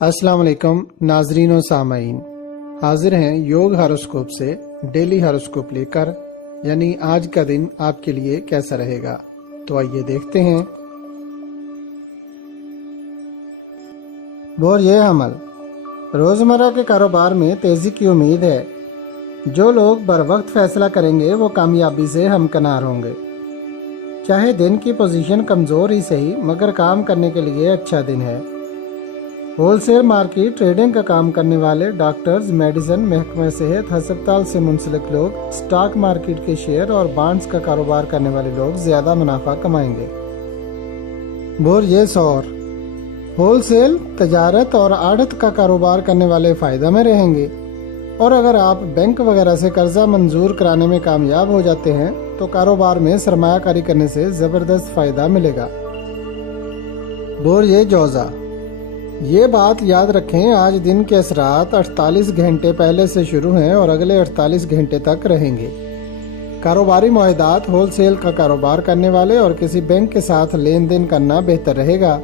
السلام علیکم ناظرین و سامعین، حاضر ہیں یوگ ہاروسکوپ سے ڈیلی ہاروسکوپ لے کر، یعنی آج کا دن آپ کے لیے کیسا رہے گا۔ تو آئیے دیکھتے ہیں۔ بوریہ عمل، روزمرہ کے کاروبار میں تیزی کی امید ہے۔ جو لوگ بر وقت فیصلہ کریں گے وہ کامیابی سے ہمکنار ہوں گے۔ چاہے دن کی پوزیشن کمزور ہی صحیح، مگر کام کرنے کے لیے اچھا دن ہے۔ ہول سیل مارکیٹ، ٹریڈنگ کا کام کرنے والے، ڈاکٹرز، میڈیسن، محکمہ صحت، ہسپتال سے منسلک لوگ، سٹاک مارکیٹ کے شیئر اور بانڈز کا کاروبار کرنے والے لوگ زیادہ منافع کمائیں گے۔ بوریہ سور، ہول سیل، تجارت اور آڑت کا کاروبار کرنے والے فائدہ میں رہیں گے، اور اگر آپ بینک وغیرہ سے قرضہ منظور کرانے میں کامیاب ہو جاتے ہیں تو کاروبار میں سرمایہ کاری کرنے سے زبردست فائدہ ملے گا۔ بوریہ جوزہ، یہ بات یاد رکھیں، آج دن کے اثرات 48 گھنٹے پہلے سے شروع ہیں اور اگلے 48 گھنٹے تک رہیں گے۔ کاروباری معاہدات، ہول سیل کا کاروبار کرنے والے اور کسی بینک کے ساتھ لین دین کرنا بہتر رہے گا۔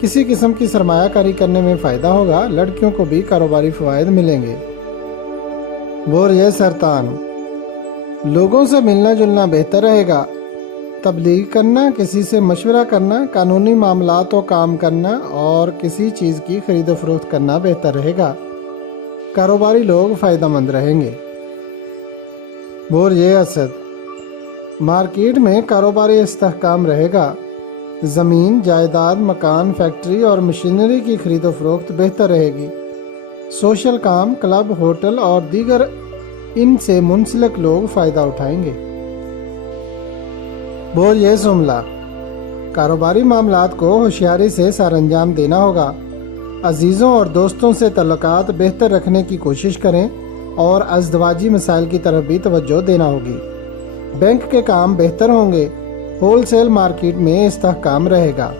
کسی قسم کی سرمایہ کاری کرنے میں فائدہ ہوگا، لڑکیوں کو بھی کاروباری فوائد ملیں گے۔ بوریہ سرطان، لوگوں سے ملنا جلنا بہتر رہے گا، تبلیغ کرنا، کسی سے مشورہ کرنا، قانونی معاملات و کام کرنا اور کسی چیز کی خرید و فروخت کرنا بہتر رہے گا۔ کاروباری لوگ فائدہ مند رہیں گے۔ بوریہ اسد، مارکیٹ میں کاروباری استحکام رہے گا۔ زمین، جائیداد، مکان، فیکٹری اور مشینری کی خرید و فروخت بہتر رہے گی۔ سوشل کام، کلب، ہوٹل اور دیگر ان سے منسلک لوگ فائدہ اٹھائیں گے۔ بوریہ سملہ، کاروباری معاملات کو ہوشیاری سے سر انجام دینا ہوگا۔ عزیزوں اور دوستوں سے تعلقات بہتر رکھنے کی کوشش کریں اور ازدواجی مسائل کی طرف بھی توجہ دینا ہوگی۔ بینک کے کام بہتر ہوں گے۔ ہول سیل مارکیٹ میں استحکام رہے گا۔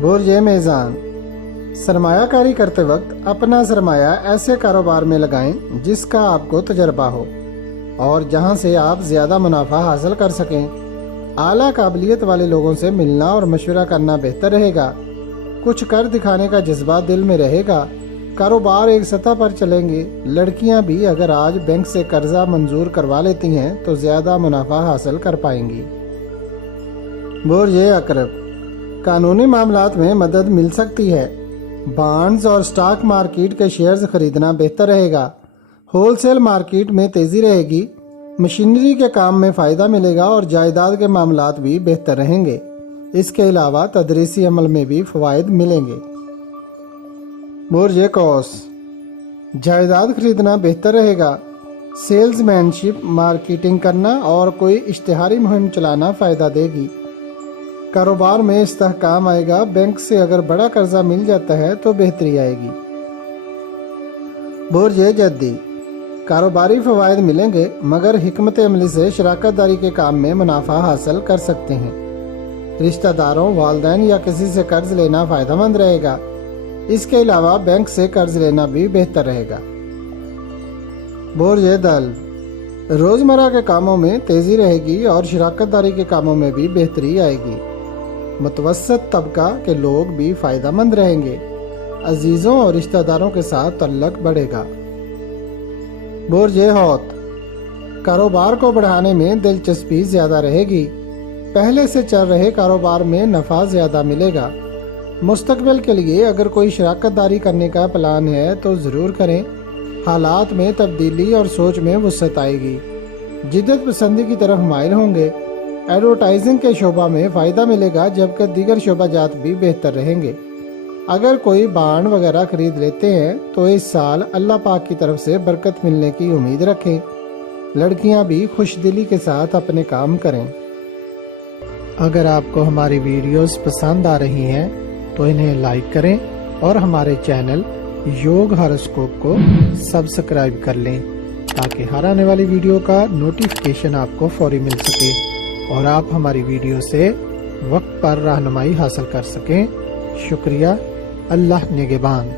بوریہ میزان، سرمایہ کاری کرتے وقت اپنا سرمایہ ایسے کاروبار میں لگائیں جس کا آپ کو تجربہ ہو اور جہاں سے آپ زیادہ منافع حاصل کر سکیں۔ اعلیٰ قابلیت والے لوگوں سے ملنا اور مشورہ کرنا بہتر رہے گا۔ کچھ کر دکھانے کا جذبہ دل میں رہے گا۔ کاروبار ایک سطح پر چلیں گے۔ لڑکیاں بھی اگر آج بینک سے قرضہ منظور کروا لیتی ہیں تو زیادہ منافع حاصل کر پائیں گی۔ بوریہ عقرب، قانونی معاملات میں مدد مل سکتی ہے۔ بانڈز اور سٹاک مارکیٹ کے شیئرز خریدنا بہتر رہے گا۔ ہول سیل مارکیٹ میں تیزی رہے گی۔ مشینری کے کام میں فائدہ ملے گا اور جائیداد کے معاملات بھی بہتر رہیں گے۔ اس کے علاوہ تدریسی عمل میں بھی فوائد ملیں گے۔ بوریہ قوس، جائیداد خریدنا بہتر رہے گا۔ سیلز مین شپ، مارکیٹنگ کرنا اور کوئی اشتہاری مہم چلانا فائدہ دے گی۔ کاروبار میں استحکام آئے گا۔ بینک سے اگر بڑا قرضہ مل جاتا ہے تو بہتری آئے گی۔ بوریہ جدی، کاروباری فوائد ملیں گے مگر حکمت عملی سے شراکت داری کے کام میں منافع حاصل کر سکتے ہیں۔ رشتہ داروں، والدین یا کسی سے قرض لینا فائدہ مند رہے گا۔ اس کے علاوہ بینک سے قرض لینا بھی بہتر رہے گا۔ بوریہ دل، روزمرہ کے کاموں میں تیزی رہے گی اور شراکت داری کے کاموں میں بھی بہتری آئے گی۔ متوسط طبقہ کے لوگ بھی فائدہ مند رہیں گے۔ عزیزوں اور رشتہ داروں کے ساتھ تعلق بڑھے گا۔ بوریہ حوت، کاروبار کو بڑھانے میں دلچسپی زیادہ رہے گی۔ پہلے سے چل رہے کاروبار میں نفع زیادہ ملے گا۔ مستقبل کے لیے اگر کوئی شراکت داری کرنے کا پلان ہے تو ضرور کریں۔ حالات میں تبدیلی اور سوچ میں وسعت آئے گی۔ جدت پسندی کی طرف مائل ہوں گے۔ ایڈورٹائزنگ کے شعبہ میں فائدہ ملے گا جبکہ دیگر شعبہ جات بھی بہتر رہیں گے۔ اگر کوئی بانڈ وغیرہ خرید لیتے ہیں تو اس سال اللہ پاک کی طرف سے برکت ملنے کی امید رکھیں۔ لڑکیاں بھی خوش دلی کے ساتھ اپنے کام کریں۔ اگر آپ کو ہماری ویڈیوز پسند آ رہی ہیں تو انہیں لائک کریں اور ہمارے چینل یوگ ہاروسکوپ کو سبسکرائب کر لیں تاکہ ہر آنے والی ویڈیو کا نوٹیفیکیشن آپ کو فوری مل سکے اور آپ ہماری ویڈیو سے وقت پر رہنمائی حاصل کر سکیں۔ شکریہ۔ اللہ نگہبان۔